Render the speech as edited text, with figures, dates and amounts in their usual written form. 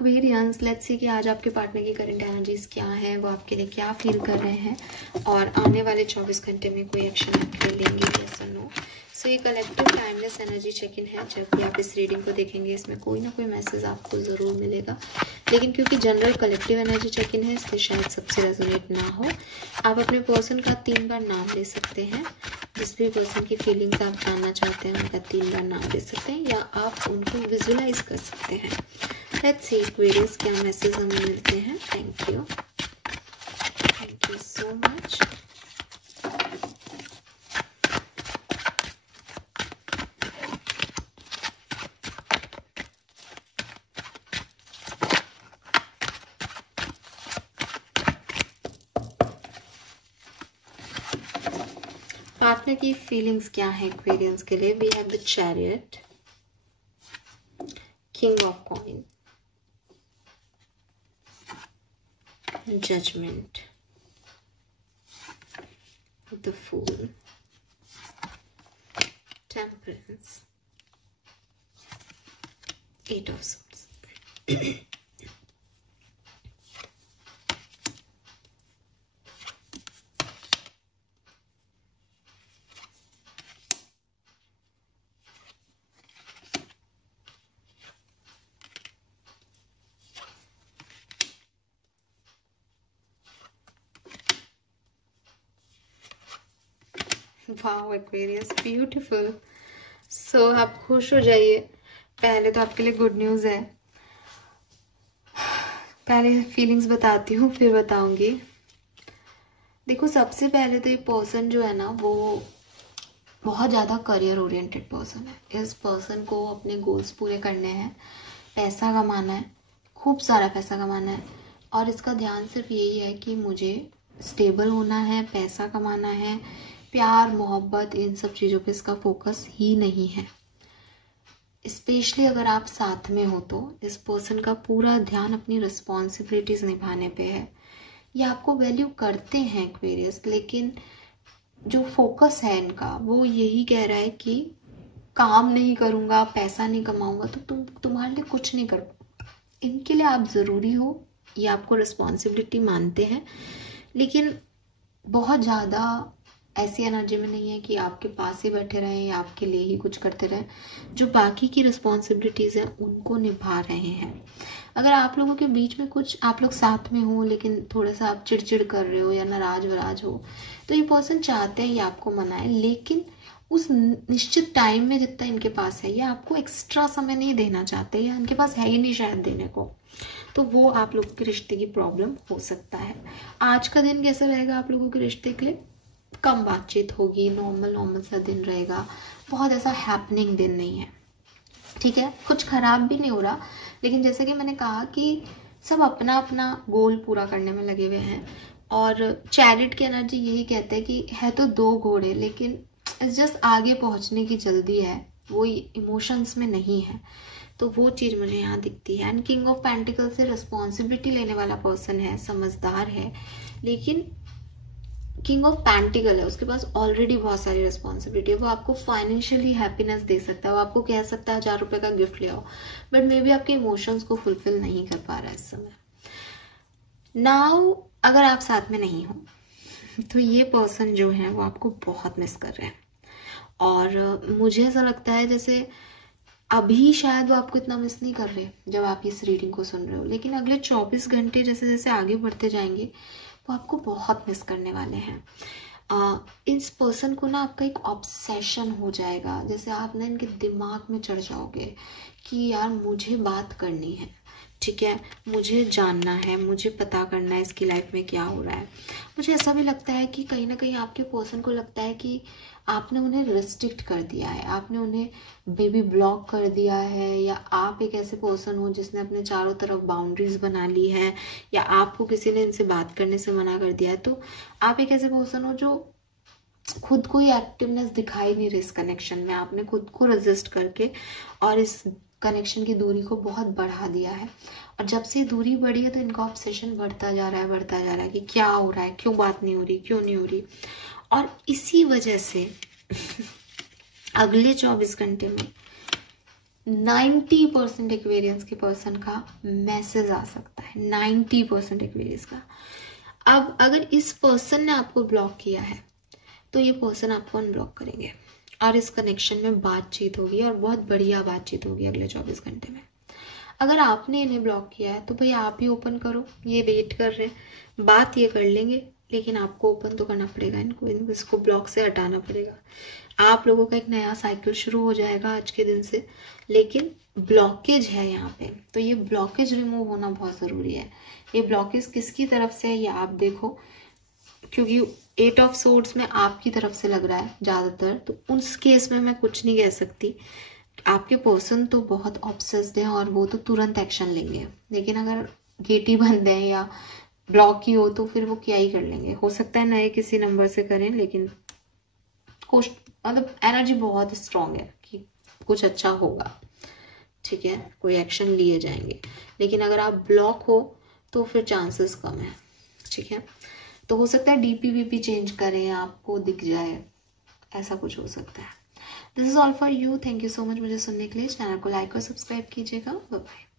Aquarians, let's see कि आज आपके पार्टनर की करंट एनर्जीज क्या हैं, वो आपके लिए क्या फील कर रहे हैं और आने वाले 24 घंटे में कोई एक्शन आपके लिए लेंगे, यस और नो। सो ये collective timeless energy check in है। जब भी आप इस रीडिंग को देखेंगे इसमें कोई ना कोई मैसेज आपको ज़रूर मिलेगा, लेकिन क्योंकि general collective energy check in है इसलिए शायद सबसे रेजोनेट ना हो। आप अपने पर्सन का 3 बार नाम ले सकते हैं। जिस भी पर्सन की फीलिंग्स आप जानना चाहते हैं उनका 3 बार नाम ले सकते हैं, या आप उनको विजुलाइज कर सकते हैं। लेट्स सी एक्वेरियस क्या मैसेज हमें मिलते हैं। Thank you so much. Partner की फीलिंग्स क्या है एक्वेरियंस के लिए। We have the chariot, king of coin, judgement, the fool, temperance, 8 of swords. Wow Aquarius, beautiful. So आप खुश हो जाइए। पहले तो आपके लिए गुड न्यूज़ है। पहले फीलिंग्स बताती हूँ फिर बताऊंगी। देखो, सबसे पहले तो ये पर्सन जो है ना वो बहुत ज़्यादा करियर ओरिएंटेड पर्सन है। इस पर्सन को अपने गोल्स पूरे करने हैं, पैसा कमाना है, खूब सारा पैसा कमाना है, और इसका ध्यान सिर्फ यही है कि मुझे स्टेबल होना है, पैसा कमाना है। प्यार मोहब्बत इन सब चीज़ों पे इसका फोकस ही नहीं है। स्पेशली अगर आप साथ में हो तो इस पर्सन का पूरा ध्यान अपनी रिस्पॉन्सिबिलिटीज निभाने पे है। ये आपको वैल्यू करते हैं एक्वेरियस, लेकिन जो फोकस है इनका वो यही कह रहा है कि काम नहीं करूँगा, पैसा नहीं कमाऊँगा तो तुम्हारे लिए कुछ नहीं कर। इनके लिए आप ज़रूरी हो, ये आपको रिस्पॉन्सिबिलिटी मानते हैं, लेकिन बहुत ज़्यादा ऐसी एनर्जी में नहीं है कि आपके पास ही बैठे रहें या आपके लिए ही कुछ करते रहें। जो बाकी की रिस्पॉन्सिबिलिटीज़ हैं उनको निभा रहे हैं। अगर आप लोगों के बीच में कुछ आप लोग साथ में हो लेकिन थोड़ा सा आप चिड़चिड़ कर रहे हो या नाराज वराज हो, तो ये पर्सन चाहते हैं ये आपको मनाए, लेकिन उस निश्चित टाइम में जितना इनके पास है ये आपको एक्स्ट्रा समय नहीं देना चाहते, या इनके पास है ही नहीं शायद देने को। तो वो आप लोगों के रिश्ते की प्रॉब्लम हो सकता है। आज का दिन कैसा रहेगा आप लोगों के रिश्ते के लिए? कम बातचीत होगी, नॉर्मल सा दिन रहेगा, बहुत ऐसा हैपनिंग दिन नहीं है। ठीक है, कुछ खराब भी नहीं हो रहा, लेकिन जैसे कि मैंने कहा कि सब अपना अपना गोल पूरा करने में लगे हुए हैं। और चैरिट की एनर्जी यही कहते हैं कि है तो 2 घोड़े, लेकिन जस्ट आगे पहुंचने की जल्दी है, वो इमोशंस में नहीं है। तो वो चीज़ मुझे यहाँ दिखती है। एंड किंग ऑफ पेंटिकल से रिस्पॉन्सिबिलिटी लेने वाला पर्सन है, समझदार है, लेकिन किंग ऑफ पेंटिकल है, उसके पास ऑलरेडी बहुत सारी रिस्पॉन्सिबिलिटी है। वो आपको फाइनेंशियली हैप्पीनेस दे सकता है, वो आपको कह सकता है 1000 रुपए का गिफ्ट ले आओ, बट मे बी आपके इमोशंस को फुलफिल नहीं कर पा रहा है इस समय। नाउ अगर आप साथ में नहीं हो तो ये पर्सन जो है वो आपको बहुत मिस कर रहे हैं, और मुझे ऐसा लगता है जैसे अभी शायद वो आपको इतना मिस नहीं कर रहे जब आप इस रीडिंग को सुन रहे हो, लेकिन अगले 24 घंटे जैसे जैसे आगे बढ़ते जाएंगे वो आपको बहुत मिस करने वाले हैं। इस पर्सन को ना आपका एक ऑब्सेशन हो जाएगा, जैसे आप ना इनके दिमाग में चढ़ जाओगे कि यार मुझे बात करनी है, ठीक है, मुझे जानना है, मुझे पता करना है इसकी लाइफ में क्या हो रहा है। मुझे ऐसा भी लगता है कि कहीं ना कहीं आपके पर्सन को लगता है कि आपने उन्हें रेस्ट्रिक्ट कर दिया है, आपने उन्हें बेबी ब्लॉक कर दिया है, या आप एक ऐसे पर्सन हो जिसने अपने चारों तरफ बाउंड्रीज बना ली है, या आपको किसी ने इनसे बात करने से मना कर दिया है। तो आप एक ऐसे पर्सन हो जो खुद को ही एक्टिवनेस दिखाई नहीं रही इस कनेक्शन में, आपने खुद को रेजिस्ट करके और इस कनेक्शन की दूरी को बहुत बढ़ा दिया है। और जब से दूरी बढ़ी है तो इनका ऑब्सेशन बढ़ता जा रहा है कि क्या हो रहा है, क्यों बात नहीं हो रही, क्यों नहीं हो रही। और इसी वजह से अगले 24 घंटे में 90% एक्वेरियंस के पर्सन का मैसेज आ सकता है, 90% एक्वेरियंस का। अब अगर इस पर्सन ने आपको ब्लॉक किया है तो ये पर्सन आपको अनब्लॉक करेंगे और इस कनेक्शन में बातचीत होगी और बहुत बढ़िया बातचीत होगी अगले 24 घंटे में। अगर आपने इन्हें ब्लॉक किया है तो भाई आप ही ओपन करो, ये वेट कर रहे हैं, बात ये कर लेंगे, लेकिन आपको ओपन तो करना पड़ेगा इनको, इसको ब्लॉक से हटाना पड़ेगा। आप लोगों का एक नया साइकिल शुरू हो जाएगा आज के दिन से, लेकिन ब्लॉकेज है यहाँ पे, तो ये ब्लॉकेज रिमूव होना बहुत ज़रूरी है। ये ब्लॉकेज किसकी तरफ से है ये आप देखो, क्योंकि 8 ऑफ सोर्ड्स में आपकी तरफ से लग रहा है ज़्यादातर, तो उस केस में मैं कुछ नहीं कह सकती। आपके पर्सन तो बहुत ऑब्सेस्ड है और वो तो तुरंत एक्शन लेंगे, लेकिन अगर गेटी बंद है या ब्लॉक ही हो तो फिर वो क्या ही कर लेंगे। हो सकता है नए किसी नंबर से करें, लेकिन मतलब एनर्जी बहुत स्ट्रांग है कि कुछ अच्छा होगा, ठीक है, कोई एक्शन लिए जाएंगे। लेकिन अगर आप ब्लॉक हो तो फिर चांसेस कम है, ठीक है। तो हो सकता है डीपी वीपी चेंज करें, आपको दिख जाए, ऐसा कुछ हो सकता है। This is all for you. Thank you so much मुझे सुनने के लिए। चैनल को लाइक और सब्सक्राइब कीजिएगा। Bye bye.